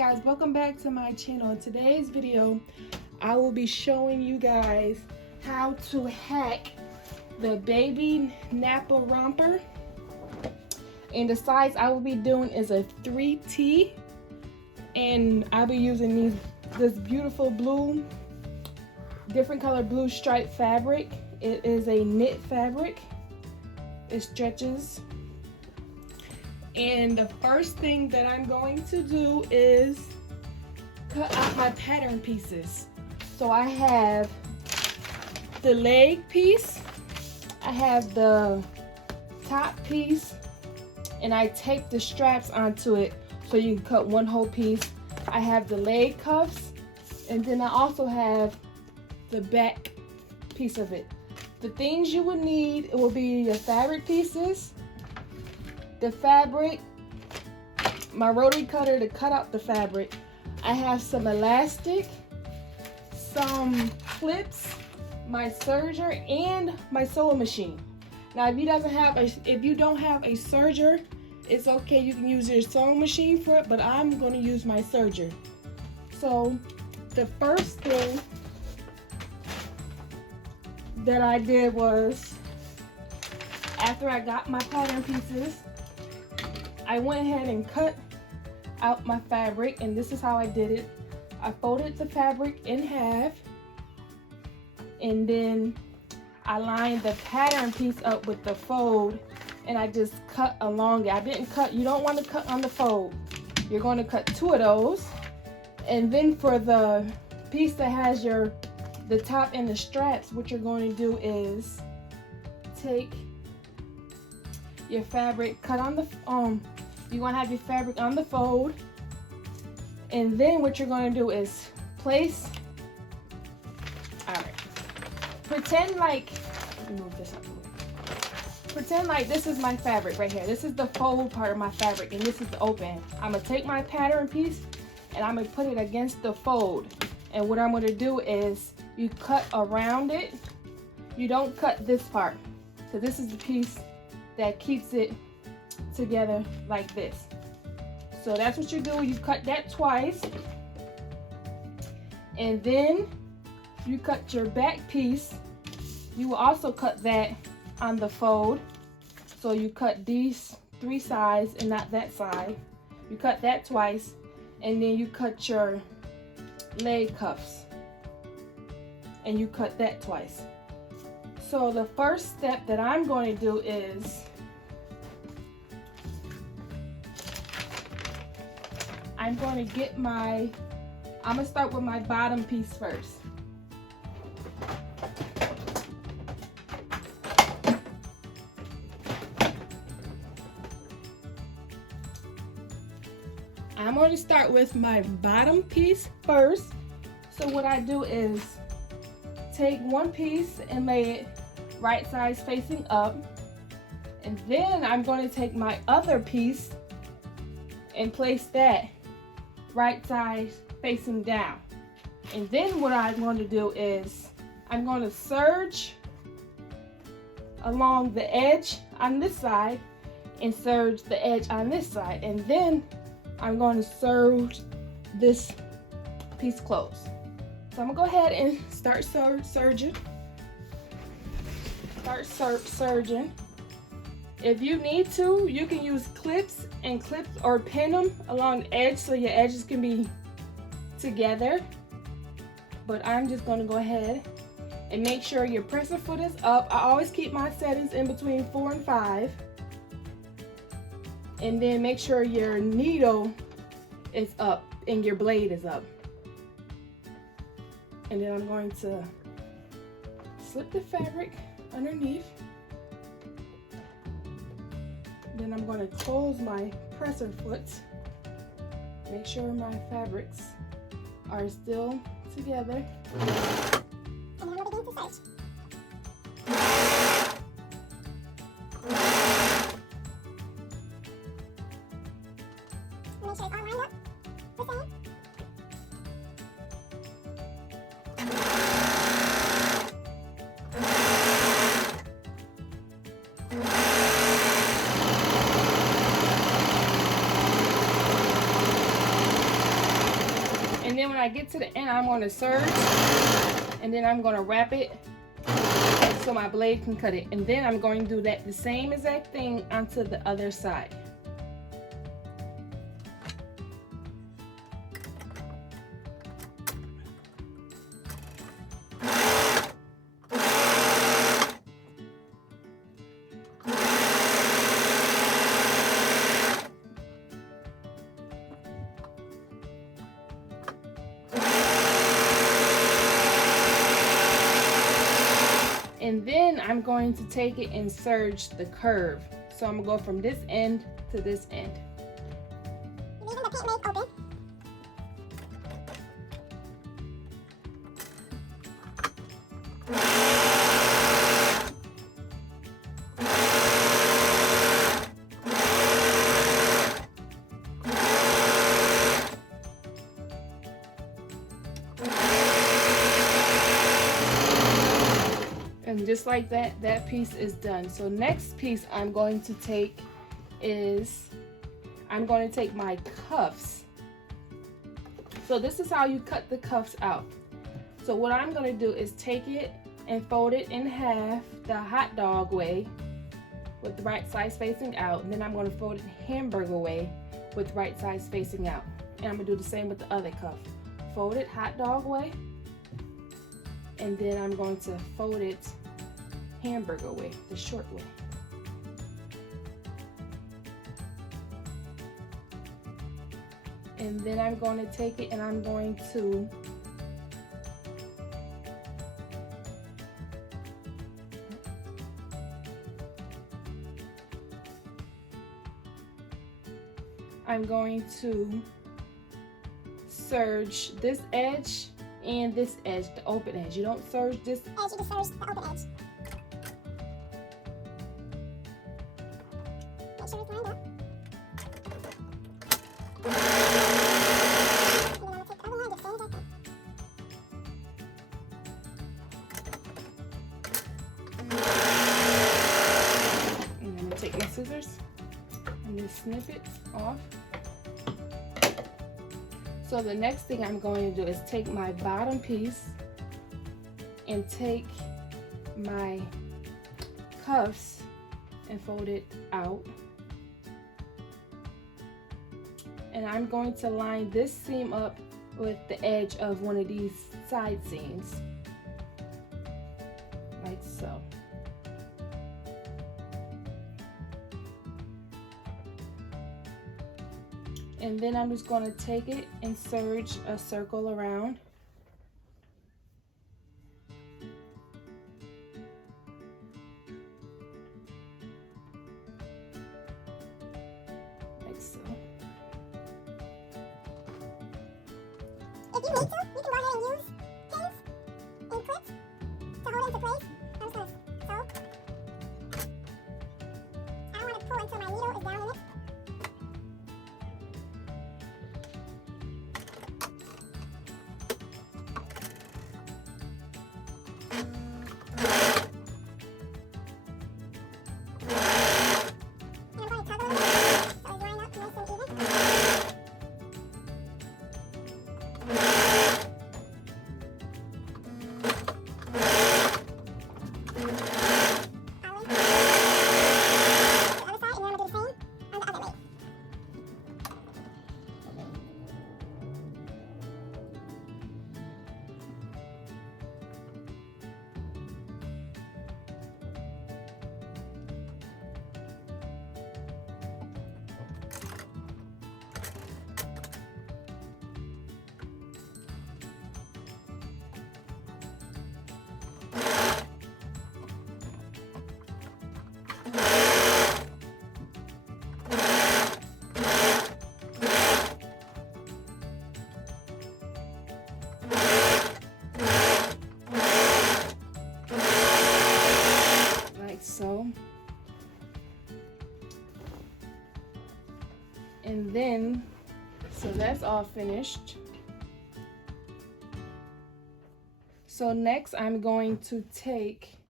guys, welcome back to my channel. In today's video I will be showing you guys how to hack the Baby Napa Romper, and the size I will be doing is a 3T, and I'll be using this beautiful blue, different color blue striped fabric. It is a knit fabric. It stretches. And the first thing that I'm going to do is cut out my pattern pieces. So I have the leg piece, I have the top piece, and I tape the straps onto it so you can cut one whole piece. I have the leg cuffs, and then I also have the back piece of it. The things you will need, it will be your fabric pieces, the fabric, my rotary cutter to cut out the fabric. I have some elastic, some clips, my serger, and my sewing machine. Now if you don't have a serger, it's okay, you can use your sewing machine for it, but I'm going to use my serger. So the first thing that I did was, after I got my pattern pieces, I went ahead and cut out my fabric, and this is how I did it. I folded the fabric in half, and then I lined the pattern piece up with the fold, and I just cut along it. I didn't cut, you don't want to cut on the fold. You're going to cut two of those, and then for the piece that has the top and the straps, what you're going to do is take your fabric, cut on the you want to have your fabric on the fold, and then what you're going to do is place, pretend like, let me move this up a little. Pretend like this is my fabric right here. This is the fold part of my fabric, and this is the open. I'm going to take my pattern piece and I'm going to put it against the fold, and what I'm going to do is you cut around it. You don't cut this part, so this is the piece that keeps it together like this. So that's what you do. You cut that twice, and then you cut your back piece. You will also cut that on the fold. So you cut these three sides and not that side. You cut that twice, and then you cut your leg cuffs, and you cut that twice. So the first step that I'm going to do is I'm going to start with my bottom piece first. I'm going to start with my bottom piece first. So what I do is take one piece and lay it right sides facing up, and then I'm going to take my other piece and place that right side facing down. And then what I'm going to do is I'm going to serge along the edge on this side and serge the edge on this side, and then I'm going to serge this piece closed. So I'm going to go ahead and start serging. If you need to, you can use clips or pin them along the edge so your edges can be together. But I'm just going to go ahead and make sure your presser foot is up. I always keep my settings in between 4 and 5. And then make sure your needle is up and your blade is up. And then I'm going to slip the fabric underneath. Then I'm going to close my presser foot. Make sure my fabrics are still together. And then we'll begin to serge. Make sure it's all lined up the same. then when I get to the end, I'm going to serge, and then I'm going to wrap it so my blade can cut it. And then I'm going to do that the same exact thing onto the other side. And then I'm going to take it and serge the curve. So I'm gonna go from this end to this end. Leaving the paint leg open. And just like that, that piece is done. So next piece I'm going to take is, I'm going to take my cuffs. So this is how you cut the cuffs out. So what I'm going to do is take it and fold it in half the hot dog way with the right sides facing out. And then I'm going to fold it hamburger way with right sides facing out. And I'm going to do the same with the other cuff. Fold it hot dog way. And then I'm going to fold it hamburger way, the short way. And then I'm going to take it and I'm going to serge this edge and this edge, the open edge. You don't serge this edge, you just serge the open edge. Make sure it's lined up. And then I'll take the other hand, just same as I cut. And I'm going to take my scissors and just snip it off. So the next thing I'm going to do is take my bottom piece and take my cuffs and fold it out. And I'm going to line this seam up with the edge of one of these side seams, like so. And then I'm just going to take it and serge a circle around. Like so. If you need to, you can go ahead and use pins and clips to hold it into place. I'm just going to sew. I don't want to pull until my needle is down in it. And then, so that's all finished. So next I'm going to take